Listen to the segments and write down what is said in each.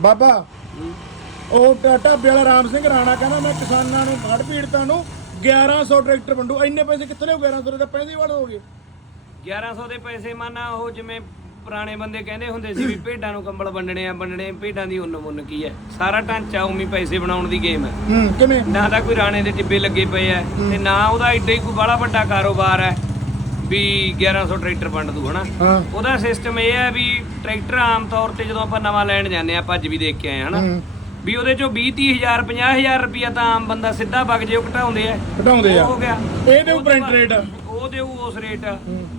ਬਾਬਾ ਉਹ ਟ- ਢਾਬੇ ਵਾਲਾ ਰਾਮ ਸਿੰਘ ਰਾਣਾ ਕਹਿੰਦਾ ਮੈਂ ਕਿਸਾਨਾਂ ਨੂੰ ਹੜ੍ਹ ਪੀੜਤਾਂ ਨੂੰ 1100 ਟਰੈਕਟਰ ਵੰਡੂ। ਇੰਨੇ ਪੈਸੇ ਕਿੱਥੇ ਲਿਓ 1100 ਦੇ ਤਾਂ ਪੈਸੇ ਹੀ ਵੜ ਹੋ ਗਏ 1100 ਦੇ ਪੈਸੇ ਮਾਨਾ ਉਹ ਜਿਵੇਂ ਪੁਰਾਣੇ ਬੰਦੇ ਕਹਿੰਦੇ ਹੁੰਦੇ ਸੀ ਵੀ ਭੇਡਾਂ ਨੂੰ ਕੰਬਲ ਵੰਡਣੇ ਆ ਵੰਡਣੇ ਭੇਡਾਂ ਦੀ ਉੱਨ ਮੁੰਨ ਕੀ ਹੈ? ਸਾਰਾ ਢਾਂਚਾ ਉਮੀ ਪੈਸੇ ਬਣਾਉਣ ਦੀ ਗੇਮ ਹੈ। ਹੂੰ ਕਿਵੇਂ? ਨਾ ਤਾਂ ਕੋਈ ਰਾਣੇ ਦੇ ਟਿੱਬੇ ਲੱਗੇ ਪਏ ਐ ਤੇ ਨਾ ਉਹਦਾ ਏਡਾ ਹੀ ਕੋਈ ਬੜਾ ਵੱਡਾ ਕਾਰੋਬਾਰ ਹੈ। ਵੀ 1100 ਟਰੈਕਟਰ ਵੰਡ ਦੂ ਹਨਾ? ਹਾਂ। ਉਹਦਾ ਸਿਸਟਮ ਇਹ ਹੈ ਵੀ ਟਰੈਕਟਰ ਆਮ ਤੌਰ ਤੇ ਜਦੋਂ ਆਪਾਂ ਨਵਾਂ ਲੈਣ ਜਾਂਦੇ ਆ ਭੱਜ ਵੀ ਦੇਖ ਕੇ ਆਏ ਹਨਾ? ਵੀ ਉਹਦੇ ਚੋਂ 20 30000 50000 ਰੁਪਇਆ ਤਾਂ ਆਮ ਬੰਦਾ ਸਿੱਧਾ ਵਗ ਜੇ ਉਹ ਘਟਾਉਂਦੇ ਆ। ਘਟਾਉਂਦੇ ਆ। ਉਹ ਹੋ ਗਿਆ। ਇਹਦੇ ਉੱਪਰ ਉਹਦੇ ਰੇਟ ਉਹ ਦੇਊ ਉਸ ਰੇਟ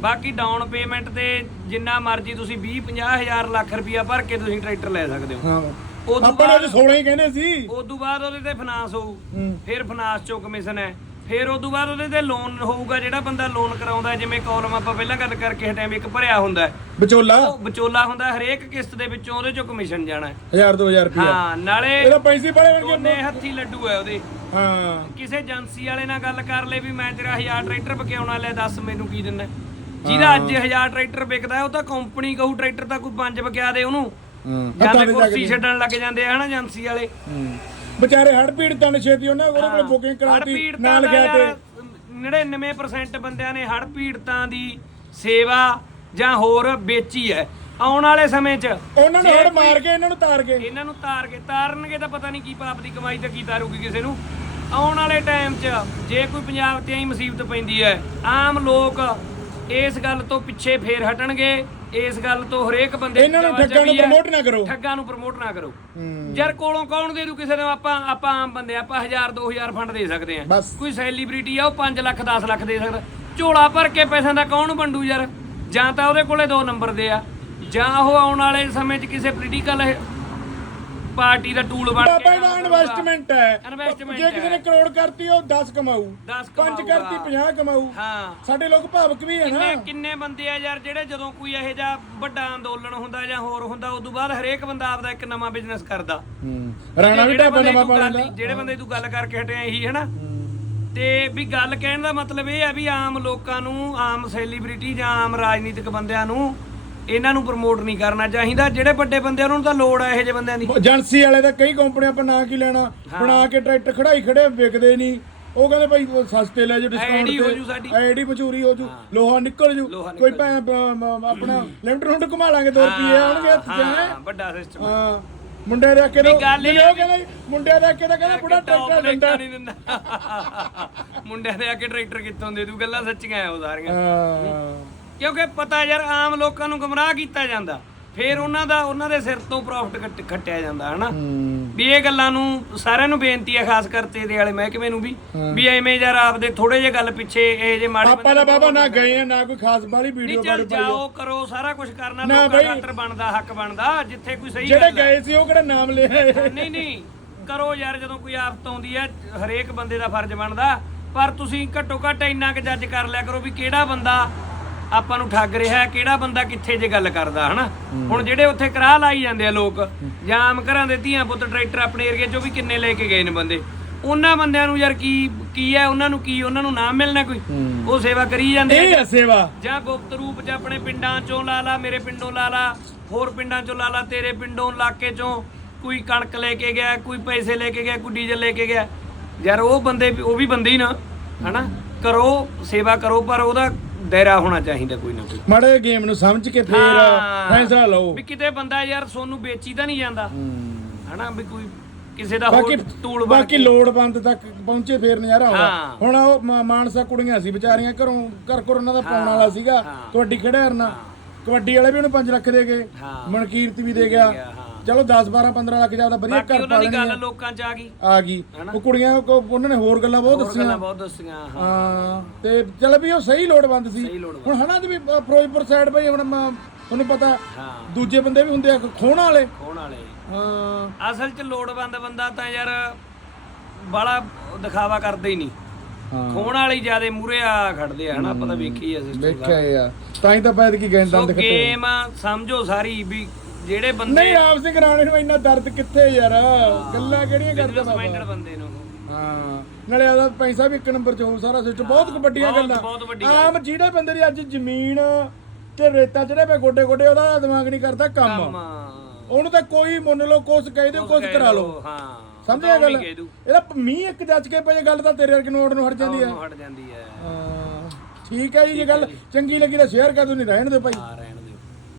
ਬਾਕੀ ਡਾਊਨ ਪੇਮੈਂਟ ਤੇ ਜਿੰਨਾ ਮਰਜ਼ੀ ਤੁਸੀਂ 20 50000 ਲੱਖ ਰੁਪਇਆ ਭਰ ਕੇ ਤੁਸੀਂ ਟਰੈਕਟਰ ਲੈ ਸਕਦੇ ਹੋ। ਹਾਂ। ਨੇ ਬਾਅਦ 16 ਹੀ ਕਹਿੰਦੇ ਸੀ। ਉਸ ਤੋਂ ਬਾਅਦ ਉਹਦੇ ਤੇ ਫਾਈਨਾਂਸ ਹੋਊ। ਫਿਰ ਫਾਈਨਾਂਸ ਚੋਂ ਕਮਿਸ਼ਨ ਹੈ। ਫਿਰ ਉਸ ਤੋਂ ਬਾਅਦ ਉਹਦੇ ਤੇ ਲੋਨ ਹੋਊਗਾ ਜਿਹੜਾ ਬੰਦਾ ਲੋਨ ਕਰਾਉਂਦਾ ਜਿਵੇਂ ਕਾਲਮ ਆਪਾਂ ਪਹਿਲਾਂ ਗੱਲ ਕਰਕੇ ਹਟਿਆ ਵੀ ਇੱਕ ਭਰਿਆ ਹੁੰਦਾ ਹੈ। ਵਿਚੋਲਾ? ਉਹ ਵਿਚੋਲਾ ਹੁੰਦਾ ਹਰੇਕ ਕਿਸ਼ਤ ਦੇ ਵਿੱਚੋਂ ਉਹਦੇ ਚੋਂ ਕਮਿਸ਼ਨ ਜਾਣਾ ਹੈ। 1000 2000 ਰੁਪਏ ਹਾਂ ਨਾਲੇ ਇਹਦਾ ਪੈਸੇ ਬੜੇ ਦੋਨੇ ਗਏ ਹੱਥੀ ਲੱਡੂ ਹੈ ਉਹਦੇ। ਹਾਂ। ਕਿਸੇ ਏਜੰਸੀ ਵਾਲੇ ਨਾਲ ਗੱਲ ਕਰ ਲੈ ਵੀ ਮੈਂ ਤੇਰਾ 1000 ਟਰੈਕਟਰ ਬਕਿਆਉਣਾ ਲੈ ਦੱਸ ਮੈਨੂੰ ਕੀ ਦਿੰਦਾ ਜਿਹਦਾ ਅੱਜ 1000 ਟਰੈਕਟਰ ਵਿਕਦਾ ਉਹ ਤਾਂ ਕੰਪਨੀ ਕਹੂ ਟਰੈਕਟਰ ਤਾਂ ਕੋਈ ਪੰਜ ਬਕਿਆ ਦੇ ਉਹਨੂੰ। ਹਾਂ। ਜਾਂ ਤੇ ਕੁਰਸੀ ਛੱਡਣ ਲੱਗ ਜਾਂਦੇ ਆ ਹਨਾ ਏਜੰਸੀ ਵਾਲੇ। ਹੂੰ। ਵਿਚਾਰੇ ਹੜ ਪੀੜਤਾਂ ਨੇ ਛੇਤੀ ਉਹਨਾਂ ਉਹਦੇ ਕੋਲ ਬੁਕਿੰਗ ਕਰਾਤੀ ਨਾਲ ਗਿਆ ਤੇ ਯਾਰ 99% ਬੰਦਿਆਂ ਨੇ ਹੜ ਪੀੜਤਾਂ ਦੀ ਸੇਵਾ ਜਾਂ ਹੋਰ ਵੇਚੀ ਹੈ। ਆਉਣ ਵਾਲੇ ਸਮੇਂ 'ਚ ਉਹਨਾਂ ਨੂੰ ਹੜ ਮਾਰ ਕੇ ਇਹਨਾਂ ਨੂੰ ਤਾਰ ਕੇ। ਇਹਨਾਂ ਨੂੰ ਤਾਰ ਕੇ। ਤਾਰਨਗੇ ਤਾਂ ਪਤਾ ਨਹੀਂ ਕੀ ਪਾਪ ਦੀ ਕਮਾਈ ਤੇ ਕੀ ਤਾਰੂਗੀ ਕਿਸੇ ਨੂੰ। ਆਉਣ ਵਾਲੇ ਟਾਈਮ 'ਚ ਜੇ ਕੋਈ ਪੰਜਾਬ ਤੇ ਹੀ ਮੁਸੀਬਤ ਪੈਂਦੀ ਹੈ ਆਮ ਲੋਕ ਇਸ ਗੱਲ ਤੋਂ ਪਿੱਛੇ ਫੇਰ ਹਟਣਗੇ। ਇਸ ਗੱਲ ਤੋਂ ਹਰੇਕ ਬੰਦੇ ਇਹਨਾਂ ਨੂੰ ਠੱਗਾਂ ਨੂੰ ਪ੍ਰਮੋਟ ਨਾ ਕਰੋ। ਠੱਗਾਂ ਨੂੰ ਪ੍ਰਮੋਟ ਨਾ ਕਰੋ। ਯਾਰ ਕੋਲੋਂ ਕੌਣ ਦੇ ਦੂ? ਕਿਸੇ ਨੂੰ ਆਪਾਂ ਆਪਾਂ ਆਮ ਬੰਦੇ ਆਪਾਂ 1000 2000 ਫੰਡ ਦੇ ਸਕਦੇ ਆ। ਕੋਈ ਸੈਲੀਬ੍ਰਿਟੀ ਆ ਉਹ 5 ਲੱਖ 10 ਲੱਖ ਦੇ ਸਕਦਾ। ਝੋਲਾ ਭਰ ਕੇ ਪੈਸਿਆਂ ਦਾ ਕੌਣ ਵੰਡੂ ਯਾਰ? ਜਾਂ ਤਾਂ ਉਹਦੇ ਕੋਲੇ ਦੋ ਨੰਬਰ ਦੇ ਆ। ਜਾਂ ਉਹ ਆਉਣ ਵਾਲੇ ਸਮੇਂ 'ਚ ਕਿਸੇ ਪੋਲੀਟੀਕਲ ਪਾਰਟੀ ਦਾ ਟੂਲ ਬਣ ਬਾਬਾ ਇਹਦਾ ਇਨਵੈਸਟਮੈਂਟ ਹੈ। Investment ਜੇ ਕਿਸੇ ਨੇ ਕਰੋੜ ਕਰਤੀ ਉਹ 10 ਕਮਾਊ। 10 ਪੰਜ ਕਰਤੀ 50 ਕਮਾਊ। ਹਾਂ। ਸਾਡੇ ਲੋਕ ਭਾਵਕ ਵੀ ਹੈ ਨਾ। ਕਿੰਨੇ ਕਿੰਨੇ ਬੰਦੇ ਆ ਯਾਰ ਜਿਹੜੇ ਜਦੋਂ ਕੋਈ ਇਹੋ ਜਿਹਾ ਵੱਡਾ ਅੰਦੋਲਨ ਹੁੰਦਾ ਜਾਂ ਹੋਰ ਹੁੰਦਾ ਉਦੋਂ ਬਾਅਦ ਹਰੇਕ ਬੰਦਾ ਆਪਦਾ ਇੱਕ ਨਵਾਂ ਬਿਜ਼ਨਸ ਕਰਦਾ। ਹੂੰ। ਰਾਣਾ ਵੀ ਢਾਬਾ ਬੰਦੇ ਨਵਾਂ ਤੂੰ ਪਾ ਗੱਲ- ਲੈਂਦਾ। ਜਿਹੜੇ ਬੰਦੇ ਤੂੰ ਗੱਲ ਕਰਕੇ ਹਟਿਆ ਇਹੀ ਹੈ। ਨਾ ਤੇ ਵੀ ਗੱਲ ਕਹਿਣ ਦਾ ਮਤਲਬ ਇਹ ਆ ਵੀ ਆਮ ਲੋਕਾਂ ਨੂੰ ਆਮ ਸੈਲੀਬ੍ਰਿਟੀ ਜਾਂ ਆਮ ਰਾਜਨੀਤਿਕ ਬੰਦਿਆਂ ਨੂੰ ਇਹਨਾਂ ਨੂੰ ਪ੍ਰਮੋਟ ਨਹੀਂ ਕਰਨਾ ਚਾਹੀਦਾ। ਜਿਹੜੇ ਵੱਡੇ ਬੰਦੇ ਉਹਨਾਂ ਨੂੰ ਤਾਂ ਲੋੜ ਹੈ ਇਹੋ ਜਿਹੇ ਬੰਦਿਆਂ ਦੀ। ਏਜੰਸੀ ਵਾਲੇ ਦਾ ਕਈ ਕੰਪਨੀਆਂ ਆਪਾਂ ਨਾਂ ਕੀ ਲੈਣਾ। ਬਣਾ ਕੇ ਟਰੈਕਟਰ ਖੜਾਈ ਖੜੇ ਵਿਕਦੇ ਨਹੀਂ। ਉਹ ਕਹਿੰਦੇ ਭਾਈ ਸਸਤੇ ਲੈ ਜਾਓ ਡਿਸਕਾਊਂਟ ID ਹੋ ਜੂ ਸਾਡੀ। ਆਈਡੀ ਮਚੂਰੀ ਹੋ ਜੂ। ਲੋਹਾ ਨਿਕਲ ਜੂ। ਕੋਈ ਮ- ਆਪਣਾ ਲਿਮਟ ਲੁੰਟ ਘੁਮਾ ਲਾਂਗੇ 2 ਰੁਪਏ ਆਉਣਗੇ ਹੱਥ 'ਚ ਹੈਂ। ਵੱਡਾ ਸਿਸਟਮ ਹਾਂ। ਮੁੰਡੇ ਤੋਂ ਇਹ ਜਿਹੜੇ ਉਹ ਕਹਿੰਦੇ ਮੁੰਡੇ ਦੇ ਅੱਕੇ ਤਾਂ ਕਹਿੰਦਾ ਬੁੜਾ ਟਰੈਕਟਰ ਦਿੰਦਾ। ਨਹੀਂ ਦਿੰਦਾ। ਮੁੰਡਿਆਂ ਦੇ ਆ ਕੇ ਟਰੈਕਟਰ ਕਿੱਥੋਂ ਦੇ ਦੂ? ਗੱਲਾਂ ਸੱਚੀਆਂ ਆ ਉਹ ਸਾਰੀਆਂ। ਹਾਂ। ਕਿਉਂਕਿ ਪਤਾ ਯਾਰ ਆਮ ਲੋਕਾਂ ਨੂੰ ਗੁੰਮਰਾਹ ਕੀਤਾ ਜਾਂਦਾ। ਫਿਰ ਉਹਨਾਂ ਦਾ ਉਹਨਾਂ ਦੇ ਸਿਰ ਤੋਂ ਪ੍ਰੋਫਿਟ ਖੱਟਿਆ ਜਾਂਦਾ ਹਨਾ? ਵੀ ਇਹ ਗੱਲਾਂ ਨੂੰ ਸਾਰਿਆਂ ਨੂੰ ਬੇਨਤੀ ਹੈ ਖਾਸ ਕਰ ਤੇਰੇ ਵਾਲੇ ਮਹਿਕਮੇ ਨੂੰ ਵੀ ਵੀ ਐਵੇਂ ਯਾਰ ਆਪਦੇ ਥੋੜੇ ਜਿਹੇ ਗੱਲ ਪਿੱਛੇ ਇਹ ਜੇ ਮਾੜੇ ਆਪਾਂ ਦਾ ਬਾਬਾ ਨਾ ਗਏ ਆ ਨਾ ਕੋਈ ਖਾਸ ਬਾਲੀ ਵੀਡੀਓ ਚੱਲ ਜਾਓ ਕਰੋ ਸਾਰਾ ਕੁਝ ਕਰਨਾ ਲੋਕਾਂ। ਦਾ ਹੱਕ ਬਣਦਾ ਹੱਕ ਬਣਦਾ ਜਿੱਥੇ ਕੋਈ ਸਹੀ ਜਿਹੜੇ ਗਏ ਸੀ ਉਹ ਕਿਹੜਾ ਨਾਮ ਲਿਆ ਨਹੀਂ ਨਹੀਂ ਕਰੋ ਯਾਰ ਜਦੋਂ ਕੋਈ ਆਫਤ ਆਉਂਦੀ ਹੈ ਹਰੇਕ ਬੰਦੇ ਦਾ ਫਰਜ਼ ਬਣਦਾ ਪਰ ਤੁਸੀਂ ਘੱਟੋ ਘੱਟ ਇੰਨਾ ਕੁ ਜੱਜ ਕਰ ਲਿਆ ਕਰੋ ਵੀ ਕਿਹੜਾ ਬੰਦਾ ਆਪਾਂ ਨੂੰ ਠੱਗ ਰਿਹਾ ਕਿਹੜਾ ਬੰਦਾ ਕਿੱਥੇ ਜੇ ਗੱਲ ਕਰਦਾ ਹਨਾ? ਹੁਣ ਜਿਹੜੇ ਉੱਥੇ ਕਰਾਹ ਲਾਈ ਜਾਂਦੇ ਆ ਲੋਕ ਜਾਂ ਆਮ ਘਰਾਂ ਦੇ ਧੀਆਂ ਪੁੱਤ ਟਰੈਕਟਰ ਆਪਣੇ ਏਰੀਏ ਚੋਂ ਵੀ ਕਿੰਨੇ ਲੈ ਕੇ ਗਏ ਨੇ ਬੰਦੇ। ਉਹਨਾਂ ਬੰਦਿਆਂ ਨੂੰ ਯਾਰ ਕੀ ਕੀ ਹੈ ਉਹਨਾਂ ਨੂੰ ਕੀ ਉਹਨਾਂ ਨੂੰ ਨਾਮ ਮਿਲਣਾ ਕੋਈ? ਉਹ ਸੇਵਾ ਕਰੀ ਜਾਂਦੇ ਆ। ਇਹ ਸੇਵਾ। ਜਾਂ ਗੁਪਤ ਰੂਪ 'ਚ ਆਪਣੇ ਪਿੰਡਾਂ ਚੋਂ ਲਾ ਲਾ ਮੇਰੇ ਪਿੰਡੋਂ ਲਾ ਲਾ ਹੋਰ ਪਿੰਡਾਂ ਚੋਂ ਲਾ ਲਾ ਤੇਰੇ ਪਿੰਡੋਂ ਇਲਾਕੇ ਚੋਂ ਕੋਈ ਕਣਕ ਲੈ ਕੇ ਗਿਆ ਕੋਈ ਪੈਸੇ ਲੈ ਕੇ ਗਿਆ ਕੋਈ ਡੀਜ਼ਲ ਲੈ ਕੇ ਗਿਆ। ਯਾਰ ਉਹ ਬੰਦੇ ਉਹ ਵੀ ਬੰਦੇ ਹੀ ਨਾ ਹਨਾ? ਕਰੋ ਸੇਵਾ ਕਰੋ ਪਰ ਉਹਦਾ ਦਾਇਰਾ ਹੋਣਾ ਚਾਹੀਦਾ ਕੋਈ ਨਾ ਕੋਈ। ਮਾੜੇ ਗੇਮ ਨੂੰ ਸਮਝ ਕੇ ਫੇਰ ਹਾਂ। ਫੈਸਲਾ ਲਓ। ਵੀ ਕਿਤੇ ਬੰਦਾ ਯਾਰ ਸੋਨੂੰ ਵੇਚੀ ਤਾਂ ਨਹੀਂ ਜਾਂਦਾ। ਹਨਾ ਵੀ ਕੋਈ ਕਿਸੇ ਦਾ ਬਾਕੀ ਹੋਰ ਟੂਲ ਬਣ ਬਾਕੀ ਲੋੜਵੰਦ ਤੱਕ ਪਹੁੰਚੇ ਫੇਰ ਨਜ਼ਾਰਾ ਆਉਂਦਾ ਹਾਂ। ਹੁਣ ਉਹ ਮ- ਮਾਨਸਾ ਕੁੜੀਆਂ ਸੀ ਵਿਚਾਰੀਆਂ ਘਰੋਂ ਘਰ ਘਰ ਉਹਨਾਂ ਦਾ ਪਾਉਣ ਵਾਲਾ ਸੀਗਾ। ਕਬੱਡੀ ਖਿਡਾਰਨਾ ਕਬੱਡੀ ਵਾਲੇ ਵੀ ਉਹਨੂੰ 5 ਲੱਖ ਦੇ ਗਏ। ਹਾਂ। ਮਨਕੀਰਤ ਵੀ ਦੇ ਗਿਆ। ਚਲੋ 10 12 15 ਲੱਖ ਜ਼ਿਆਦਾ ਵਧੀਆ ਬਾਕੀ ਘਰ ਉਹਨਾਂ ਦੀ ਪਾਲਣੀ ਗੱਲ ਲੋਕਾਂ 'ਚ ਆ ਗਈ। ਆ ਗਈ। ਉਹ ਕੁੜੀਆਂ ਕੋ ਉਹਨਾਂ ਨੇ ਹੋਰ ਗੱਲਾਂ ਬਹੁਤ ਹੋਰ ਦੱਸੀਆਂ। ਬਹੁਤ ਦੱਸੀਆਂ ਹਾਂ। ਹਾਂ ਤੇ ਚਲ ਵੀ ਉਹ ਸਹੀ ਲੋੜਵੰਦ ਸੀ। ਸਹੀ ਲੋੜਵੰਦ। ਹੁਣ ਹਨਾ ਤੇ ਵੀ ਅ, ਫਿਰੋਜ਼ਪੁਰ ਸਾਈਡ ਬਈ ਹੁਣ ਮ- ਤੁਹਾਨੂੰ ਪਤਾ ਹਾਂ। ਦੂਜੇ ਬੰਦੇ ਵੀ ਹੁੰਦੇ ਆ ਖੋਣ ਵਾਲੇ। ਖੋਣ ਵਾਲੇ। ਹਾਂ। ਅਸਲ 'ਚ ਲੋੜਵੰਦ ਬੰਦਾ ਤਾਂ ਯਾਰ ਬਾਲਾ ਦਿਖਾਵਾ ਕਰਦਾ ਹੀ ਨਹੀਂ। ਹਾਂ। ਖੋਣ ਵਾਲੀ ਜਿਆਦੇ ਮੂਰੇ ਆ ਖੜਦੇ ਆ ਹਨਾ? ਆਪਾਂ ਤਾਂ ਵੇਖੀ ਆ ਸਿਸਟਮ ਦੇਖਿਆ ਯਾਰ ਤਾਂ ਹੀ ਤਾਂ ਪੈਦ ਕੀ ਗਏ ਸੋ ਗੇਮ ਸਮਝੋ ਸਾਰੀ ਵੀ ਜਿਹੜੇ ਬੰਦੇ ਨਹੀਂ ਆਪ ਸਿੰਘ ਰਾਣੇ ਨੂੰ ਇੰਨਾ ਦਰਦ ਕਿੱਥੇ ਯਾਰ? ਗੱਲਾਂ ਕਿਹੜੀਆਂ ਕਰਦਾ ਬਾਬਾ? ਮਾਈਂਡਡ ਬੰਦੇ ਨੂੰ। ਹਾਂ। ਨਾਲੇ ਆਦਾ ਪੈਸਾ ਵੀ ਇੱਕ ਨੰਬਰ 'ਚ ਹੋਊ ਸਾਰਾ ਸਿਸਟਮ। ਬਹੁਤ ਵੱਡੀਆਂ ਬਹੁਤ- ਗੱਲਾਂ। ਬਹੁਤ ਵੱਡੀ ਆਮ ਜਿਹੜੇ ਬੰਦੇ ਦੀ ਅੱਜ ਜ਼ਮੀਨ ਤੇ ਰੇਤਾ ਜਿਹੜੇ ਪਏ ਗੋਡੇ ਗੋਡੇ ਉਹਦਾ ਦਿਮਾਗ ਨਹੀਂ ਕਰਦਾ ਕੰਮ। ਕੰਮ। ਉਹਨੂੰ ਤਾਂ ਕੋਈ ਮੰਨ ਲਓ ਕੁਛ ਕਹਿ ਦਿਓ ਕੁਛ ਕਰਾ ਲਓ। ਹਾਂ। ਸਮਝਿਆ ਗੱਲ? ਕਹਿ ਦੂ ਇਹਦਾ ਮੀਂਹ ਇੱਕ ਜੱਜ ਕੇ ਪਏ ਗੱਲ ਤਾਂ ਤੇਰੇ ਵਰਗੇ ਨੋਟ ਨੂੰ ਹਟ ਜਾਂਦੀ ਹੈ ਉਹਨੂੰ ਹਟ ਜਾਂਦੀ ਹੈ। ਹਾਂ। ਠੀਕ ਹੈ ਜੀ ਜੇ ਗੱਲ ਚੰਗੀ ਲੱਗੀ ਤਾਂ ਸ਼ੇਅਰ ਕਰ ਦੋ ਨਹੀਂ ਰਹਿਣ ਦਿਓ ਭਾਈ। ਆ